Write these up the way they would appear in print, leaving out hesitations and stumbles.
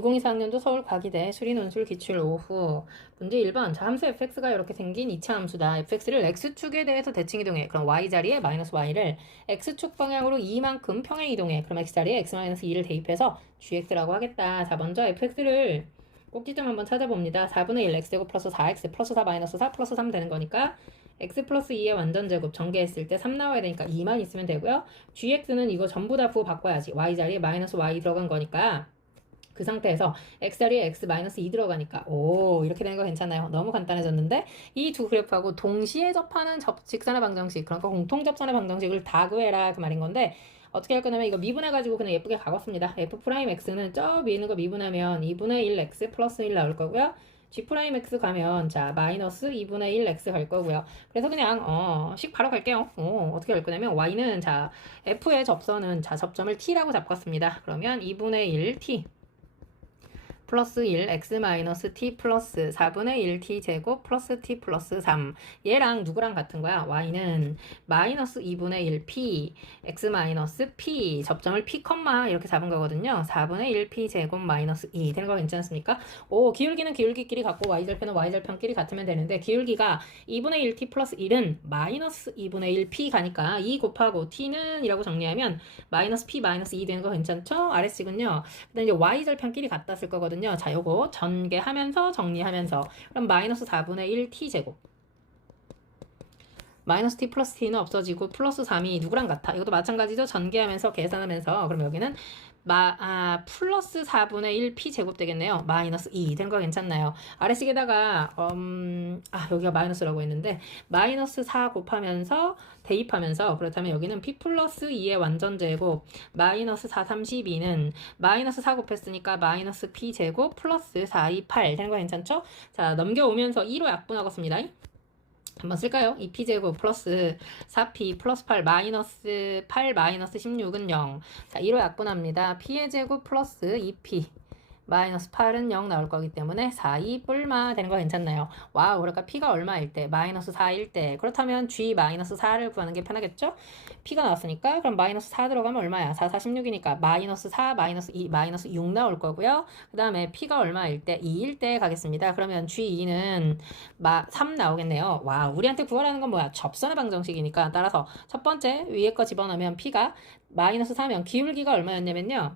2024학년도 서울과기대 수리논술 기출 오후 문제 1번 자 함수 fx가 이렇게 생긴 이차 함수다. fx를 x축에 대해서 대칭 이동해. 그럼 y자리에 마이너스 y를 x축 방향으로 2만큼 평행 이동해. 그럼 x자리에 x-2를 대입해서 gx라고 하겠다. 자 먼저 fx를 꼭지점 한번 찾아봅니다. 4분의 1 x제곱 플러스 4x 플러스 4 마이너스 4 플러스 3 되는 거니까 x 플러스 2의 완전제곱 전개했을 때 3 나와야 되니까 2만 있으면 되고요. gx는 이거 전부 다 부호 바꿔야지. y자리에 마이너스 y 들어간 거니까 그 상태에서 x자리에 x-2 들어가니까 오 이렇게 되는 거 괜찮아요. 너무 간단해졌는데 이 두 그래프하고 동시에 접하는 직선의 방정식 그러니까 공통접선의 방정식을 다 구해라 그 말인 건데 어떻게 할 거냐면 이거 미분해가지고 그냥 예쁘게 가봤습니다. f'x는 저 위에 있는 거 미분하면 2분의 1x 플러스 1 나올 거고요. g'x 가면 자 마이너스 2분의 1x 갈 거고요. 그래서 그냥 식 바로 갈게요. 어떻게 할 거냐면 y는 자 f의 접선은 자 접점을 t라고 잡고 왔습니다. 그러면 2분의 1t 플러스 1 x-t 플러스 4분의 1t 제곱 플러스 t 플러스 3 얘랑 누구랑 같은 거야? y는 마이너스 2분의 1 p x-p 접점을 p, 이렇게 잡은 거거든요. 4분의 1 p 제곱 마이너스 2 되는 거 괜찮습니까? 오 기울기는 기울기끼리 같고 y절편은 y절편끼리 같으면 되는데 기울기가 2분의 1t 플러스 1은 마이너스 2분의 1 p 가니까 2 곱하고 t는 이라고 정리하면 마이너스 p 마이너스 2 되는 거 괜찮죠? 아래식은요. 그다음 이제 y절편끼리 같다 쓸 거거든요. 자, 요거 전개하면서 정리하면서 그럼 마이너스 4분의 1 t제곱 마이너스 t 플러스 t는 없어지고 플러스 3이 누구랑 같아? 이것도 마찬가지죠. 전개하면서 계산하면서 그럼 여기는 플러스 4분의 1 p 제곱 되겠네요. 마이너스 2 된 거 괜찮나요? 아래식에다가 여기가 마이너스라고 했는데 마이너스 4 곱하면서 대입하면서 그렇다면 여기는 p 플러스 2의 완전 제곱 마이너스 4 32는 마이너스 4 곱했으니까 마이너스 p 제곱 플러스 4 2 8 되는 거 괜찮죠? 자 넘겨오면서 2로 약분하겠습니다. 한번 쓸까요? 2p제곱 플러스 4p 플러스 8 마이너스 8 마이너스 16은 0. 자, 2로 약분합니다. p의 제곱 플러스 2p 마이너스 8은 0 나올 거기 때문에 4, 2 뿔마 되는 거 괜찮나요? 와우, 그러니까 p가 얼마일 때? 마이너스 4일 때. 그렇다면 g 마이너스 4를 구하는 게 편하겠죠? p가 나왔으니까 그럼 마이너스 4 들어가면 얼마야? 4, 4, 16이니까 마이너스 4, 마이너스 2, 마이너스 6 나올 거고요. 그 다음에 p가 얼마일 때? 2일 때 가겠습니다. 그러면 g2는 3 나오겠네요. 와, 우리한테 구하라는 건 뭐야? 접선의 방정식이니까 따라서 첫 번째 위에 거 집어넣으면 p가 마이너스 4면 기울기가 얼마였냐면요.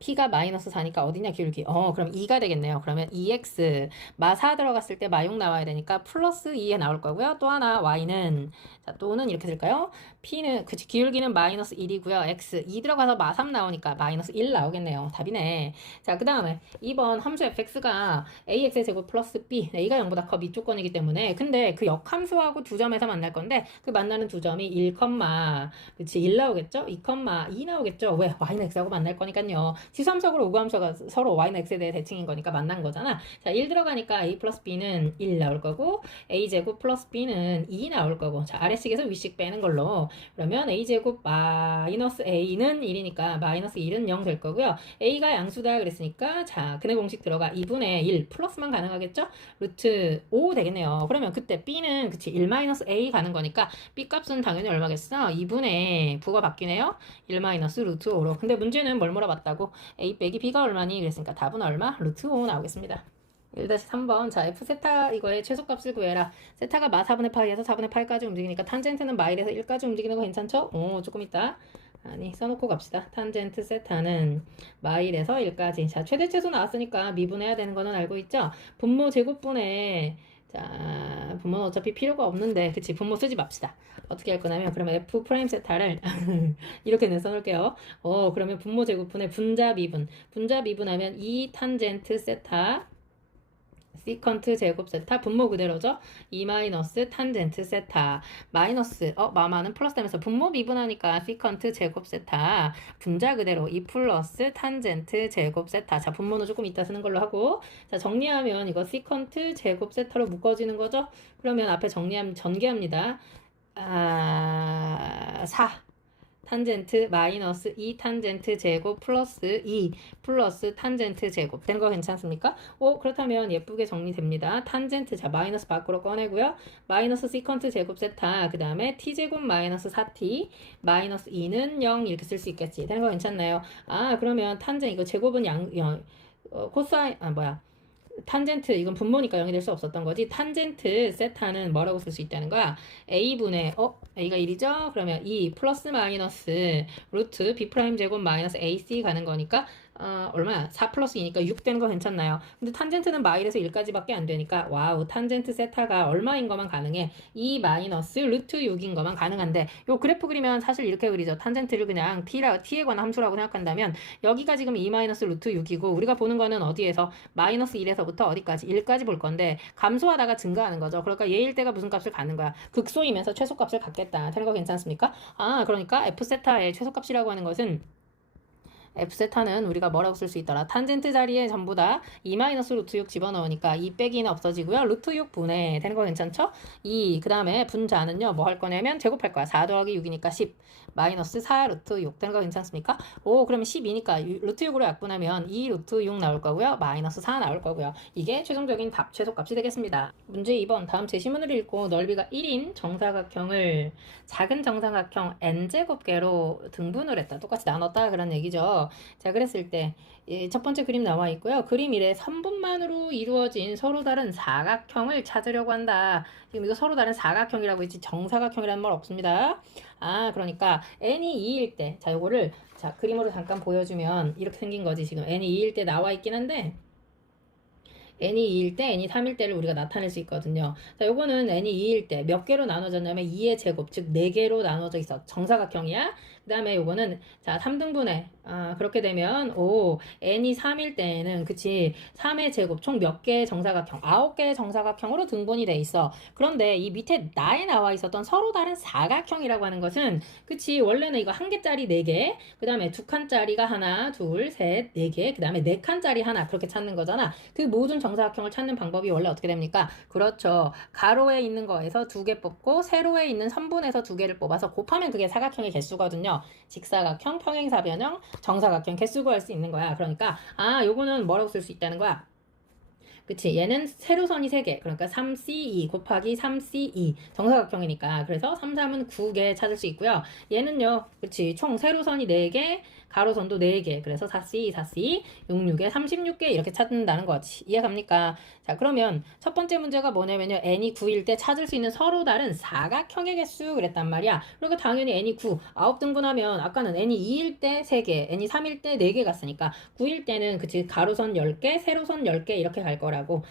p가 마이너스 4니까 어디냐 기울기 그럼 2가 되겠네요. 그러면 2x 마 4 들어갔을 때 마 6 나와야 되니까 플러스 2에 나올 거고요. 또 하나 y는 자 또는 이렇게 될까요? p는 그치 기울기는 마이너스 1이고요. x 2 들어가서 마 3 나오니까 마이너스 1 나오겠네요. 답이네. 자 그 다음에 2번 함수 fx가 ax의 제곱 플러스 b a가 0보다 커 밑조건이기 때문에 근데 그 역함수하고 두 점에서 만날 건데 그 만나는 두 점이 1, 그치 1 나오겠죠? 2, 2 나오겠죠? 왜? y는 x하고 만날 거니까요. 지수함수하고 우함수가 서로 y는 x에 대해 대칭인 거니까 만난 거잖아. 자, 1 들어가니까 a 플러스 b는 1 나올 거고 a제곱 플러스 b는 2 나올 거고 자, 아래식에서 위식 빼는 걸로 그러면 a제곱 마이너스 a는 1이니까 마이너스 1은 0 될 거고요. a가 양수다 그랬으니까 자, 근의 공식 들어가 2분의 1 플러스만 가능하겠죠? 루트 5 되겠네요. 그러면 그때 b는 그치 1 마이너스 a 가는 거니까 b 값은 당연히 얼마겠어? 2분의 부가 바뀌네요. 1 마이너스 루트 5로. 근데 문제는 뭘 물어봤다고? a 빼기 b가 얼마니? 그랬으니까 답은 얼마? 루트 5 나오겠습니다. 1-3번 자 f 세타 이거의 최소값을 구해라. 세타가 마 4분의 파이에서 4분의 8까지 움직이니까 탄젠트는 마일에서 1까지 움직이는 거 괜찮죠? 조금 있다. 써놓고 갑시다. 탄젠트 세타는 마일에서 1까지. 자 최대 최소 나왔으니까 미분해야 되는 거는 알고 있죠? 분모 제곱분의 자 분모는 어차피 필요가 없는데 그치 분모 쓰지 맙시다. 어떻게 할 거냐면 그러면 f 프라임 세타를 이렇게 써놓을게요. 그러면 분모 제곱분의 분자 미분하면 2 탄젠트 세타 시컨트 제곱 세타 분모 그대로죠. 2 마이너스 탄젠트 세타 마이너스 마마는 플러스 되면서 분모 미분하니까 시컨트 제곱 세타 분자 그대로 2 플러스 탄젠트 제곱 세타 자 분모는 조금 이따 쓰는 걸로 하고 자 정리하면 이거 시컨트 제곱 세타로 묶어지는 거죠. 그러면 앞에 전개합니다. 4 탄젠트 마이너스 2 탄젠트 제곱 플러스 2 플러스 탄젠트 제곱 되는 거 괜찮습니까? 그렇다면 예쁘게 정리됩니다. 탄젠트 자 마이너스 밖으로 꺼내고요. 마이너스 시컨트 제곱 세타 그 다음에 t제곱 마이너스 4t 마이너스 2는 0 이렇게 쓸 수 있겠지. 되는 거 괜찮나요? 그러면 탄젠 이거 제곱은 코사인 탄젠트 이건 분모니까 0이 될 수 없었던 거지. 탄젠트 세타는 뭐라고 쓸 수 있다는 거야? a분의 a가 1이죠? 그러면 2 플러스 마이너스 루트 b 프라임 제곱 마이너스 ac 가는 거니까 얼마야? 4 플러스 2니까 6 되는 거 괜찮나요? 근데 탄젠트는 마일에서 1까지밖에 안 되니까 와우 탄젠트 세타가 얼마인 거만 가능해? 2 마이너스 루트 6인 거만 가능한데 요 그래프 그리면 사실 이렇게 그리죠. 탄젠트를 그냥 t에 관한 함수라고 생각한다면 여기가 지금 2 마이너스 루트 6이고 우리가 보는 거는 어디에서 마이너스 1에서부터 어디까지? 1까지 볼 건데 감소하다가 증가하는 거죠. 그러니까 얘일 때가 무슨 값을 갖는 거야? 극소이면서 최소값을 갖겠다. 되는 거 괜찮습니까? 그러니까 f 세타의 최소값이라고 하는 것은 f세타는 우리가 뭐라고 쓸 수 있더라? 탄젠트 자리에 전부 다 2 마이너스 루트 6 집어넣으니까 2 빼기는 없어지고요. 루트 6 분의 되는 거 괜찮죠? 그 다음에 분자는요. 뭐 할 거냐면 제곱할 거야. 4 더하기 6이니까 10 마이너스 4 루트 6 되는 거 괜찮습니까? 그러면 10이니까 루트 6으로 약분하면 2 루트 6 나올 거고요. 마이너스 4 나올 거고요. 이게 최종적인 답 최소값이 되겠습니다. 문제 2번 다음 제시문을 읽고 넓이가 1인 정사각형을 작은 정사각형 n제곱계로 등분을 했다. 똑같이 나눴다 그런 얘기죠. 자 그랬을 때 첫 번째 그림 나와 있고요. 그림 1에 선분만으로 이루어진 서로 다른 사각형을 찾으려고 한다. 지금 이거 서로 다른 사각형이라고 했지 정사각형이라는 말 없습니다. 그러니까 n이 2일 때 자 요거를 자 그림으로 잠깐 보여주면 이렇게 생긴 거지. 지금 n이 2일 때 나와 있긴 한데 n이 2일 때, n이 3일 때를 우리가 나타낼 수 있거든요. 자, 요거는 n이 2일 때 몇 개로 나눠졌냐면 2의 제곱, 즉 4개로 나눠져 있어. 정사각형이야. 그 다음에 요거는 자 3등분해. 그렇게 되면 n이 3일 때는 그치 3의 제곱 총 몇 개의 정사각형 9개의 정사각형으로 등분이 돼 있어. 그런데 이 밑에 나에 나와 있었던 서로 다른 사각형이라고 하는 것은 그치 원래는 이거 한 개짜리 4개 그 다음에 두 칸짜리가 하나 둘 셋 4개 그 다음에 4칸짜리 하나 그렇게 찾는 거잖아. 그 모든 정사각형을 찾는 방법이 원래 어떻게 됩니까? 그렇죠. 가로에 있는 거에서 2개 뽑고 세로에 있는 선분에서 2개를 뽑아서 곱하면 그게 사각형의 개수거든요. 직사각형, 평행사변형, 정사각형 개수 구할 수 있는 거야. 그러니까 요거는 뭐라고 쓸 수 있다는 거야? 그치 얘는 세로선이 3개 그러니까 3C2 곱하기 3C2 정사각형이니까 그래서 3, 3은 9개 찾을 수 있고요. 얘는요 그치 총 세로선이 4개 가로선도 4개 그래서 4C 4C 6, 6에 36개 이렇게 찾는다는 거지. 이해갑니까? 자 그러면 첫 번째 문제가 뭐냐면요 n이 9일 때 찾을 수 있는 서로 다른 사각형의 개수 그랬단 말이야. 그러니까 당연히 n이 9 9등분하면 아까는 n이 2일 때 3개 n이 3일 때 4개 갔으니까 9일 때는 그치 가로선 10개 세로선 10개 이렇게 갈 거라고.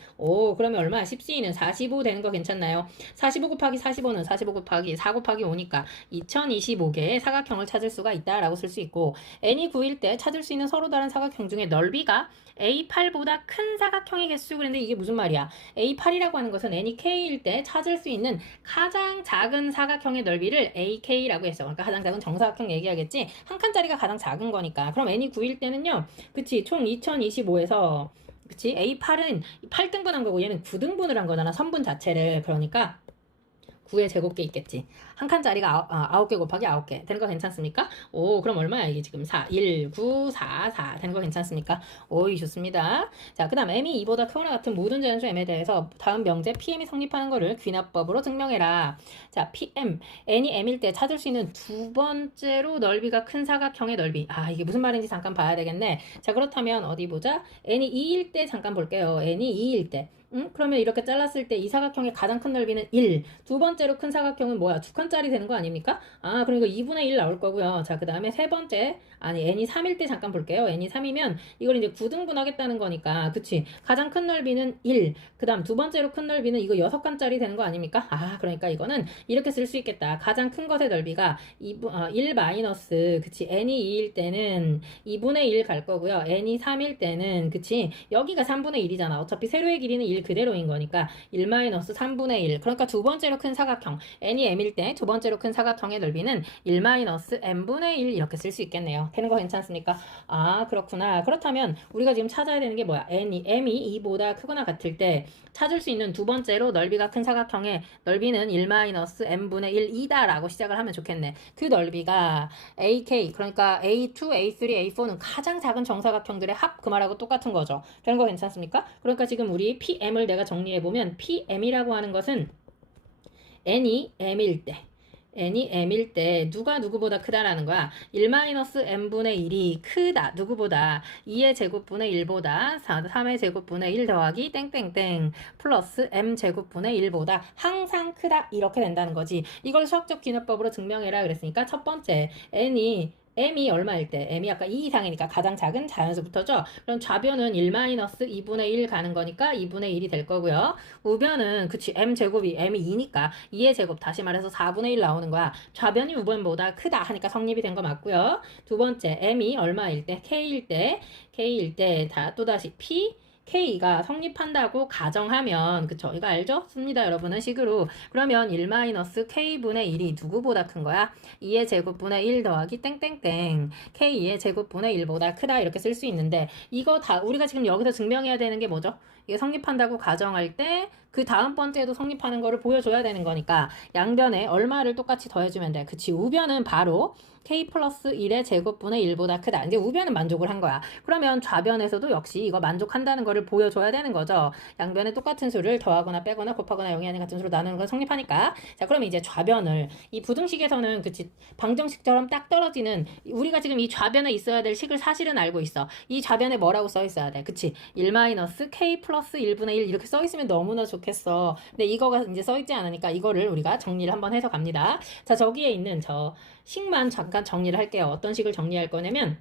그러면 얼마? 10C는 45 되는 거 괜찮나요? 45 곱하기 45는 45 곱하기 4 곱하기 5니까 2025개의 사각형을 찾을 수가 있다라고 쓸 수 있고 n이 9일 때 찾을 수 있는 서로 다른 사각형 중에 넓이가 A8보다 큰 사각형의 개수 그랬는데 이게 무슨 말이야? A8이라고 하는 것은 n이 K일 때 찾을 수 있는 가장 작은 사각형의 넓이를 AK라고 했어. 그러니까 가장 작은 정사각형 얘기하겠지? 한 칸짜리가 가장 작은 거니까. 그럼 n이 9일 때는요. 그치? 총 2025에서 그치? A8은 8등분한 거고 얘는 9등분을 한 거잖아. 선분 자체를. 그러니까 9의 제곱계 있겠지. 한 칸짜리가 9개 곱하기 9개 되는 거 괜찮습니까? 그럼 얼마야 이게 지금 4 1 9 4 4 되는 거 괜찮습니까? 좋습니다. 자 그 다음 m이 2보다 크거나 같은 모든 자연수 m에 대해서 다음 명제 PM이 성립하는 거를 귀납법으로 증명해라. 자 PM n이 m일 때 찾을 수 있는 두 번째로 넓이가 큰 사각형의 넓이. 이게 무슨 말인지 잠깐 봐야 되겠네. 자 그렇다면 어디 보자. n이 2일 때 잠깐 볼게요. n이 2일 때 그러면 이렇게 잘랐을 때 이 사각형의 가장 큰 넓이는 1. 두 번째로 큰 사각형은 뭐야? 2칸짜리 되는 거 아닙니까? 그러니까 2분의 1 나올 거고요. 자, 그 다음에 세 번째. n이 3일 때 잠깐 볼게요. n이 3이면 이걸 이제 9등분 하겠다는 거니까. 그치? 가장 큰 넓이는 1. 그 다음 두 번째로 큰 넓이는 이거 6칸짜리 되는 거 아닙니까? 그러니까 이거는 이렇게 쓸 수 있겠다. 가장 큰 것의 넓이가 1 마이너스, 그치? n이 2일 때는 2분의 1 갈 거고요. n이 3일 때는, 그치? 여기가 3분의 1이잖아. 어차피 세로의 길이는 1 그대로인 거니까 1-3분의 1. 그러니까 두 번째로 큰 사각형 n이 m일 때 두 번째로 큰 사각형의 넓이는 1-n분의 1 이렇게 쓸 수 있겠네요. 되는 거 괜찮습니까? 아 그렇구나. 그렇다면 우리가 지금 찾아야 되는 게 뭐야? m이 2보다 크거나 같을 때 찾을 수 있는 두 번째로 넓이가 큰 사각형의 넓이는 1-n분의 1이다 라고 시작을 하면 좋겠네. 그 넓이가 AK 그러니까 A2, A3, A4는 가장 작은 정사각형들의 합 그 말하고 똑같은 거죠. 되는 거 괜찮습니까? 그러니까 지금 우리 PM을 내가 정리해보면 PM이라고 하는 것은 n이 m일 때 누가 누구보다 크다라는 거야. 1-n분의 1이 크다. 누구보다 2의 제곱분의 1보다 3의 제곱분의 1 더하기 땡땡땡 플러스 m제곱분의 1보다 항상 크다. 이렇게 된다는 거지. 이걸 수학적 기납법으로 증명해라 그랬으니까 첫 번째 m이 얼마일 때? m이 아까 2 이상이니까 가장 작은 자연수부터죠. 그럼 좌변은 1-2분의 1 가는 거니까 2분의 1이 될 거고요. 우변은 그치 m제곱이 m이 2니까 2의 제곱 다시 말해서 4분의 1 나오는 거야. 좌변이 우변보다 크다 하니까 성립이 된 거 맞고요. 두 번째 m이 얼마일 때? k일 때 또다시 K가 성립한다고 가정하면 그쵸 이거 알죠? 씁니다 여러분은 식으로 그러면 1-K분의 1이 누구보다 큰 거야? 2의 제곱분의 1 더하기 땡땡땡 K의 제곱분의 1보다 크다 이렇게 쓸 수 있는데 이거 다 우리가 지금 여기서 증명해야 되는 게 뭐죠? 이게 성립한다고 가정할 때 그 다음 번째도 성립하는 거를 보여줘야 되는 거니까 양변에 얼마를 똑같이 더해주면 돼. 그치 우변은 바로 K 플러스 1의 제곱분의 1보다 크다. 이제 우변은 만족을 한 거야. 그러면 좌변에서도 역시 이거 만족한다는 거를 보여줘야 되는 거죠. 양변에 똑같은 수를 더하거나 빼거나 곱하거나 0이 아닌 같은 수로 나누는 건 성립하니까. 자, 그러면 이제 좌변을 이 부등식에서는 그치 방정식처럼 딱 떨어지는 우리가 지금 이 좌변에 있어야 될 식을 사실은 알고 있어. 이 좌변에 뭐라고 써 있어야 돼? 그치 1-K 플러스 1분의 1 이렇게 써 있으면 너무나 좋겠어. 근데 이거가 이제 써 있지 않으니까 이거를 우리가 정리를 한번 해서 갑니다. 자, 저기에 있는 저 식만 잠깐 정리를 할게요. 어떤 식을 정리할 거냐면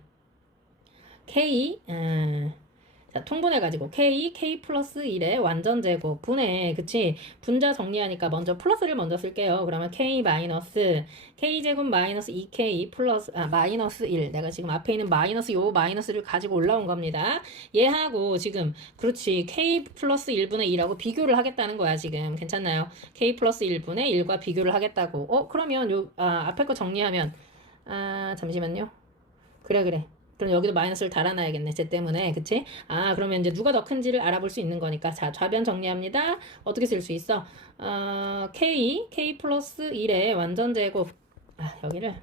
자, 통분해가지고 K 플러스 1의 완전제곱 분해 그치 분자 정리하니까 먼저 플러스를 먼저 쓸게요. 그러면 K제곱 마이너스 2K 플러스 마이너스 1 내가 지금 앞에 있는 요 마이너스를 가지고 올라온 겁니다. 얘하고 지금 그렇지 K 플러스 1분의 2라고 비교를 하겠다는 거야. 지금 괜찮나요? K 플러스 1분의 1과 비교를 하겠다고. 그러면 앞에 거 정리하면 잠시만요. 그래 그럼 여기도 마이너스를 달아놔야겠네. 쟤 때문에. 그치? 그러면 이제 누가 더 큰지를 알아볼 수 있는 거니까. 자, 좌변 정리합니다. 어떻게 쓸 수 있어? K 플러스 1의 완전제곱. 여기를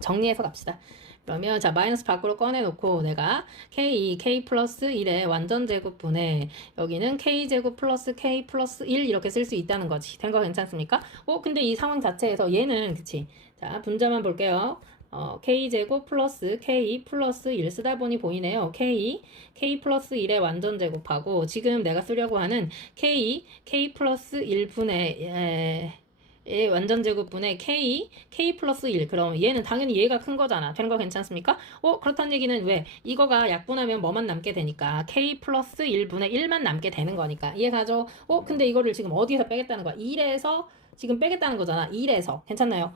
정리해서 갑시다. 그러면 자 마이너스 밖으로 꺼내놓고 내가 K 플러스 1의 완전제곱분에 여기는 K제곱 플러스 K 플러스 1 이렇게 쓸 수 있다는 거지. 된 거 괜찮습니까? 근데 이 상황 자체에서 얘는 그치? 자 분자만 볼게요. K제곱 플러스 K 플러스 1 쓰다 보니 보이네요. K 플러스 1의 완전제곱하고 지금 내가 쓰려고 하는 K 플러스 1분의 완전제곱분의 K 플러스 1 그럼 얘는 당연히 얘가 큰 거잖아. 되는 거 괜찮습니까? 그렇다는 얘기는 왜? 이거가 약분하면 뭐만 남게 되니까 K 플러스 1분의 1만 남게 되는 거니까 이해가죠? 근데 이거를 지금 어디에서 빼겠다는 거야? 1에서 지금 빼겠다는 거잖아. 1에서. 괜찮나요?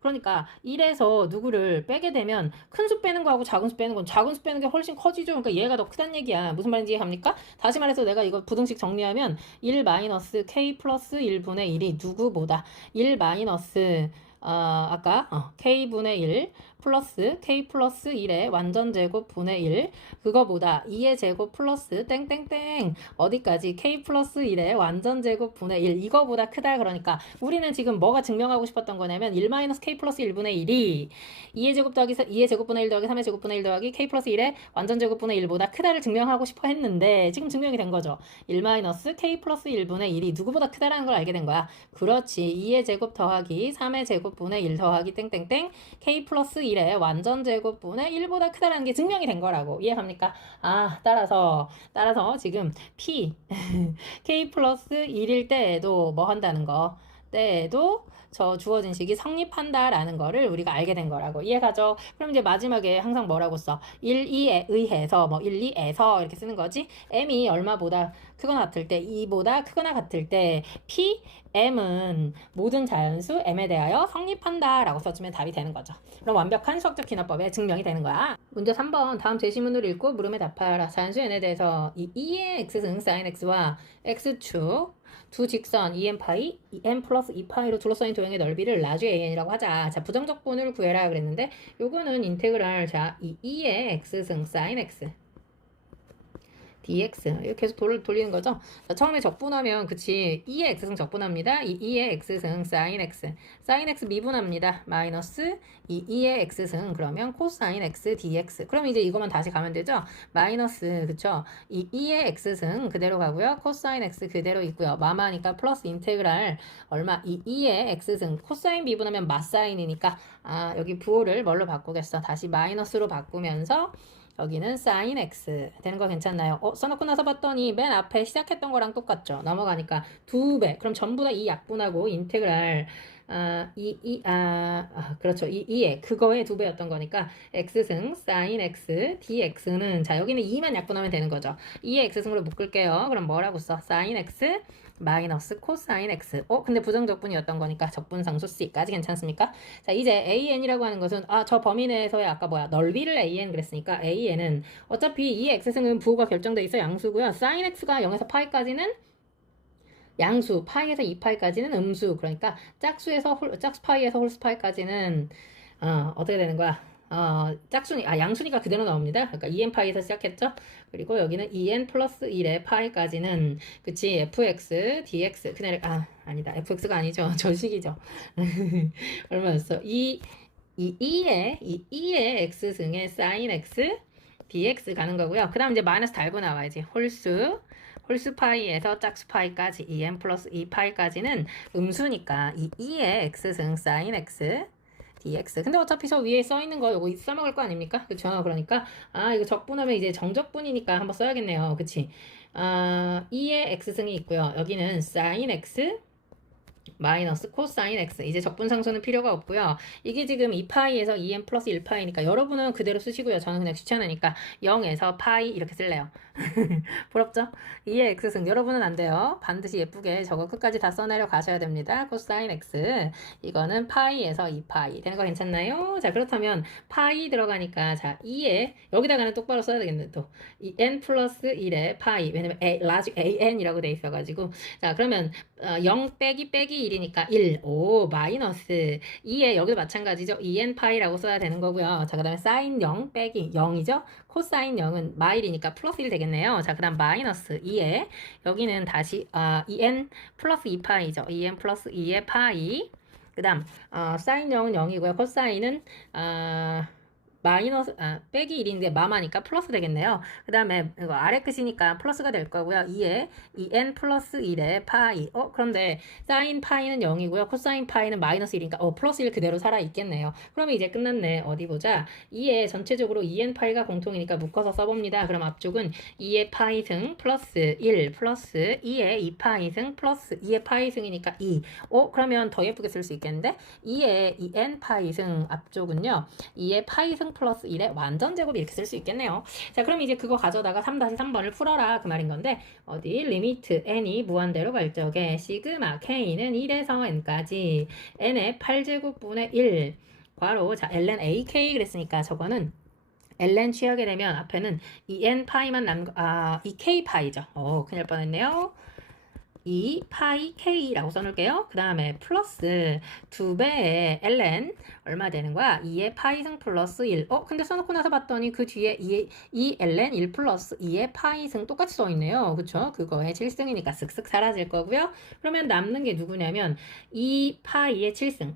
그러니까 1에서 누구를 빼게 되면 큰 수 빼는 거하고 작은 수 빼는 건 작은 수 빼는 게 훨씬 커지죠. 그러니까 얘가 더 크다는 얘기야. 무슨 말인지 이해합니까? 다시 말해서 내가 이거 부등식 정리하면 1-K 플러스 1분의 1이 누구보다 1 마이너스 아까 K분의 1 플러스 K 플러스 1의 완전제곱 분의 1 그거보다 2의 제곱 플러스 땡땡땡 어디까지 K 플러스 1의 완전제곱 분의 1 이거보다 크다 그러니까 우리는 지금 뭐가 증명하고 싶었던 거냐면 1-K 플러스 1분의 1이 2의 제곱 더하기 2의 제곱 분의 1 더하기 3의 제곱 분의 1 더하기 K 플러스 1의 완전제곱 분의 1보다 크다를 증명하고 싶어 했는데 지금 증명이 된 거죠. 1-K 플러스 1분의 1이 누구보다 크다라는 걸 알게 된 거야. 그렇지 2의 제곱 더하기 3의 제곱 분의 1 더하기 땡땡땡 K 플러스 1의 완전제곱분의 1보다 크다라는 게 증명이 된 거라고. 이해갑니까? 따라서 지금 P K 플러스 1일 때에도 뭐 한다는 거? 때에도 저 주어진 식이 성립한다라는 거를 우리가 알게 된 거라고. 이해가죠? 그럼 이제 마지막에 항상 뭐라고 써? 1, 2에 의해서 뭐 1, 2에서 이렇게 쓰는 거지. m이 얼마보다 크거나 같을 때 2보다 크거나 같을 때 p m은 모든 자연수 m에 대하여 성립한다 라고 써주면 답이 되는 거죠. 그럼 완벽한 수학적 기납법의 증명이 되는 거야. 문제 3번 다음 제시문을 읽고 물음에 답하라. 자연수 n에 대해서 이 2의 x승 sin x와 x축 두 직선 2n파이, n 플러스 2파이로 둘러싸인 도형의 넓이를 라지 an이라고 하자. 자, 부정적분을 구해라 그랬는데 요거는 인테그랄 자, 이 2의 x승 sin x dx 이렇게 계속 돌리는 거죠. 자, 처음에 적분하면 그치 2의 x승 적분합니다. 이 2의 x승 sin x sin x 미분합니다. 마이너스 이 2의 x승 그러면 코사인 x dx 그럼 이제 이것만 다시 가면 되죠. 마이너스 그쵸 이 2의 x승 그대로 가고요. 코사인 x 그대로 있고요. 마마니까 플러스 인테그랄 얼마 이 2의 x승 코사인 미분하면 마사인이니까 아 여기 부호를 뭘로 바꾸겠어. 다시 마이너스로 바꾸면서 여기는 sin x 되는 거 괜찮나요? 써놓고 나서 봤더니 맨 앞에 시작했던 거랑 똑같죠. 넘어가니까 2배. 그럼 전부 다 이 약분하고 인테그랄 그렇죠. 이 2에 그거의 2배였던 거니까 x승 sin x dx는 자 여기는 2만 약분하면 되는 거죠. 2의 x승으로 묶을게요. 그럼 뭐라고 써? sin x 마이너스 코사인 x. 근데 부정적분이었던 거니까 적분상수 c까지 괜찮습니까? 자 이제 an이라고 하는 것은 저 범위 내에서의 아까 넓이를 an 그랬으니까 an은 어차피 이 x승은 부호가 결정돼 있어 양수고요. sin x가 0에서 파이까지는 양수, 파이에서 2파이까지는 음수. 그러니까 짝수에서 짝수파이에서 홀수파이까지는 어떻게 되는 거야? 양수니까 그대로 나옵니다. 그러니까 2n파이에서 시작했죠? 그리고 여기는 2n 플러스 1의 파이까지는 그치 fx, dx 그냥 아니다. fx가 아니죠. 저식이죠. 얼마였어? 2의 x승의 sin x dx 가는 거고요. 그 다음 이제 마이너스 달고 나와야지. 홀수파이에서 짝수파이까지 2n 플러스 2파이까지는 음수니까 이 2의 x승 sin x dx. 근데 어차피 저 위에 써 있는 거 이거 써먹을 거 아닙니까? 그쵸? 그러니까 이거 적분하면 이제 정적분이니까 한번 써야겠네요. 그치? 2의 x승이 있고요. 여기는 sin x 마이너스 코사인 x 이제 적분상수는 필요가 없고요. 이게 지금 2파이에서 2n 플러스 1파이니까 여러분은 그대로 쓰시고요. 저는 그냥 귀찮으니까 0에서 파이 이렇게 쓸래요. 부럽죠? 2의 x승 여러분은 안 돼요. 반드시 예쁘게 저거 끝까지 다 써내려 가셔야 됩니다. 코사인 x 이거는 파이에서 2파이 되는 거 괜찮나요? 자 그렇다면 파이 들어가니까 자 2에 여기다가는 똑바로 써야 되겠네 또 이 n 플러스 1의 파이 왜냐면 라지 an이라고 돼 있어가지고 자 그러면 0 빼기 1이니까 1, 마이너스 2에 여기도 마찬가지죠. 2n 파이라고 써야 되는 거고요. 자, 그 다음에 사인 0 빼기 0이죠. 코사인 0은 마일이니까 플러스 1 되겠네요. 자, 그 다음 마이너스 2에 여기는 다시 2n 플러스 2파이죠. 2n 플러스 2의 파이 그 다음 사인 0은 0이고요. 코사인은 마이너스 빼기 1인데 마마니까 플러스 되겠네요. 그 다음에 이거 아래 끝이니까 플러스가 될 거고요. 2에 2n 플러스 1의 파이 그런데 사인 파이는 0이고요. 코사인 파이는 마이너스 1이니까 플러스 1 그대로 살아있겠네요. 그러면 이제 끝났네. 어디 보자. 2에 전체적으로 2n 파이가 공통이니까 묶어서 써봅니다. 그럼 앞쪽은 2의 파이승 플러스 1 플러스 2의 2파이승 플러스 2의 파이승이니까 2 그러면 더 예쁘게 쓸 수 있겠는데 2의 2n 파이승 앞쪽은요. 2의 파이승 플러스 1의 완전 제곱 이렇게 쓸 수 있겠네요. 자 그럼 이제 그거 가져다가 3-3번을 풀어라 그 말인 건데 어디 리미트 n이 무한대로 갈 적에 시그마 k는 1에서 n까지 n의 8제곱분의 1 괄호 자 ln ak 그랬으니까 저거는 ln 취하게 되면 앞에는 이 n 파이만 이 k 파이죠. 큰일 날 뻔했네요. 2 파이 k라고 써놓을게요. 그 다음에 플러스 2배의 ln 얼마 되는 거야? 2의 파이승 플러스 1. 근데 써놓고 나서 봤더니 그 뒤에 2 ln 1 플러스 2의 파이승 똑같이 써있네요. 그쵸? 그거의 7승이니까 쓱쓱 사라질 거고요. 그러면 남는 게 누구냐면 2 파이의 7승.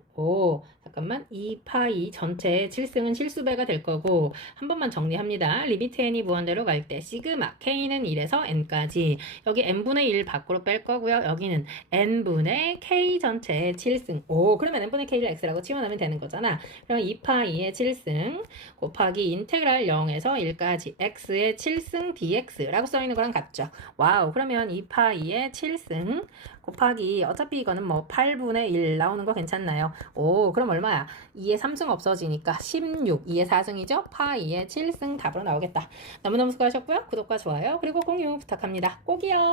잠깐만 2파이 전체의 7승은 실수배가 될 거고 한 번만 정리합니다. 리미트 n이 무한대로 갈 때 시그마 k는 1에서 n까지 여기 n분의 1 밖으로 뺄 거고요. 여기는 n분의 k 전체의 7승 오 그러면 n분의 k를 x라고 치환하면 되는 거잖아. 그럼 2파이의 7승 곱하기 인테그랄 0에서 1까지 x의 7승 dx라고 써있는 거랑 같죠. 와우 그러면 2파이의 7승 곱하기 어차피 이거는 뭐 8분의 1 나오는 거 괜찮나요? 오 그럼 얼마야? 2의 3승 없어지니까 16 2의 4승이죠? 파 2의 7승 답으로 나오겠다. 너무너무 수고하셨고요. 구독과 좋아요 그리고 공유 부탁합니다. 꼭이요.